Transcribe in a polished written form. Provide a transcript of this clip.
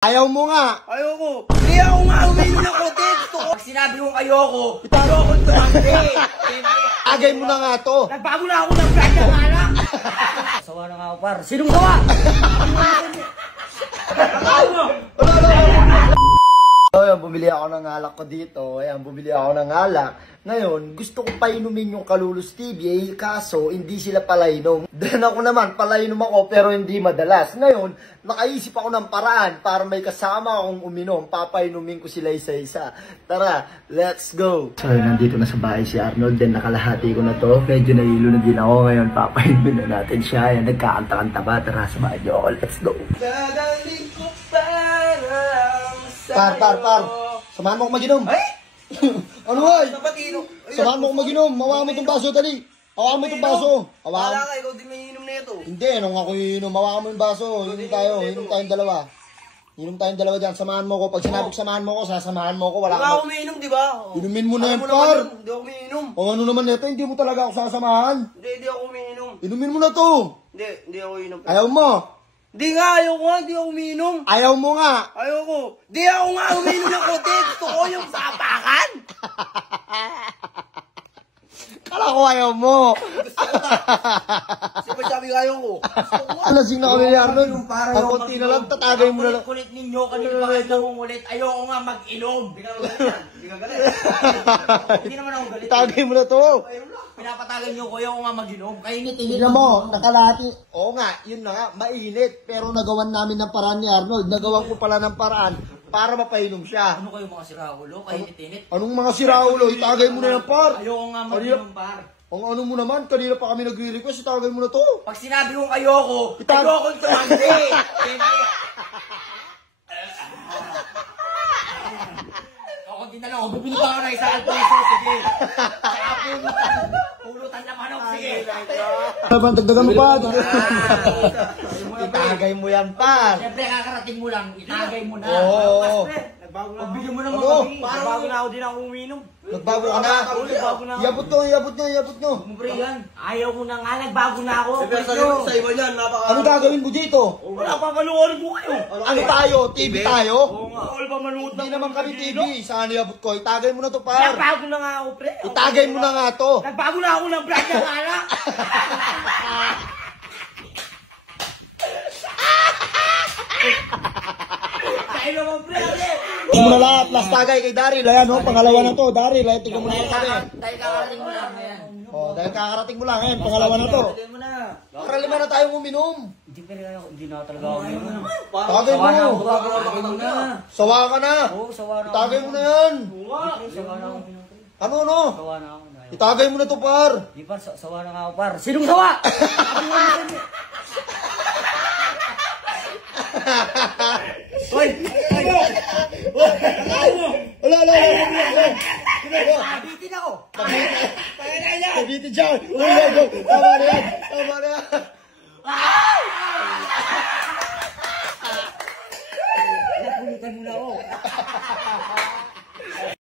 Ayaw mo nga. Ayoko. Hindi ako nga uminom ng kote. Gusto ko. Pag sinabi kong ayoko, ayoko tumanggi. Agay mo na nga to. Nagbago na ako ng brand ng alak. Sawa na nga ako, par. Sinong sawa? Ayan, bumili ako ng alak ko dito. Ayan, bumili ako ng alak. Ngayon, gusto ko painumin yung Kalulus TV, kaso hindi sila palainom. Then ako naman, palainom ako pero hindi madalas. Ngayon, nakaisip ako ng paraan para may kasama akong uminom. Papainumin ko sila isa-isa. Tara, let's go! So, nandito na sa bahay si Arnold. Then nakalahati ko na to. Medyo nahilo na din ako ngayon. Papainumin na natin siya. Ayan, nagkakanta-kanta ba? Tara, samahan niyo ako. Let's go! Dadaling ko parang Par. Samahan mo ako mag-inom. Ay! Ano ay? Samahan mo Samahan ako mag-inom. Hawakan mo itong baso, dali. Hawakan mo itong baso. Wala ka, ikaw din may inom na ito. Hindi, nung ako inom. Hawakan mo yung baso. Inom tayo. Inom tayong dalawa. Inom tayong dalawa dyan. Samahan mo ko. Pag sinabi samahan mo ko, sasamahan mo ko. Wala Wala ako umiinom, di ba? Inumin mo na yan, par. Hindi ako umiinom. O ano naman nito, hindi mo talaga ako sasamahan. Hindi ako umiinom. Inumin mo na to. Hindi ako umiinom. Ayaw mo. Hindi nga, ayoko nga, hindi ako umiinom. Ayaw mo nga. Ayoko. Hindi ako nga umiinom ng kote. Gusto ko yung sapakan. Kala ko ayaw mo. Siyempre sabi ko ayoko. Alasing na kami ni Arnold. Ang konti na lang, tatagay mo na lang. Kulit ninyo, kanina pa kayo nangungulit. Ayoko nga mag-inom. Hindi ka galit. Hindi ka galit. Hindi naman ako galit. Tagay mo na to. Pinapatagan nyo ko, ayoko nga mag-inom. Kainit-init. Tingnan mo, nakalahati. Oo nga, yun na nga, mainit. Pero nagawan namin ng paraan ni Arnold. Nagawan ko pala ng paraan para mapainom siya. Ano kayo mga siraulo? Kainit-init. Anong mga siraulo? Itagay mo na yan, par. Ayoko nga mag-inom, par. Ang ano mo naman, kanina pa kami nag-request, itagay mo na to. Pag sinabi kong ayoko, ayoko tumanggi. Ako din na lang, bibili pa ako ng isa alpuliso, sige. Kaya pulutan na manok, sige. Dagdagan mo pa. Itagay mo yan, par. Siyempre, kakarating mo lang, itagay mo na. Oo. Pagbigyan mo ng Ano? mga kami. Nagbago na ako din ako uminom. Nagbago ka na. Nagbago na ako. Iabot nyo. Mumbre yan. Ayaw ko na nga, nagbago na ako. Sa iba niyan, napaka... Ano gagawin mo dito? Wala pa manuorin ko kayo. Ano tayo? TV tayo? Oo nga. Wala pa manuot Hindi naman kami TV. Saan iabot ko? Itagay mo na to, par. Nagbago na nga ako, pre. Itagay mo na nga to. Nagbago na ako ng brand ng alak. Kaya naman, pre. Tingnan mo na lahat. Last tagay kay Daryl. Ayan, oh, pangalawa na to. Daryl, ayan, tingnan mo na yung kami. Dahil kakarating mo lang, ayan. Oh, dahil kakarating mo lang. Ayan, pangalawa na to. Dahil mo na. Para lima na tayong uminom. Hindi na talaga ako uminom. Tagay mo. Tagay mo na. Sawa ka na. Oo, sawa na ako. Itagay mo na yan. Sawa na ako uminom. Ano, no? Sawa na ako. Itagay mo na to, par. Di par, sawa na nga ako, par. Sinong sawa? Hoy!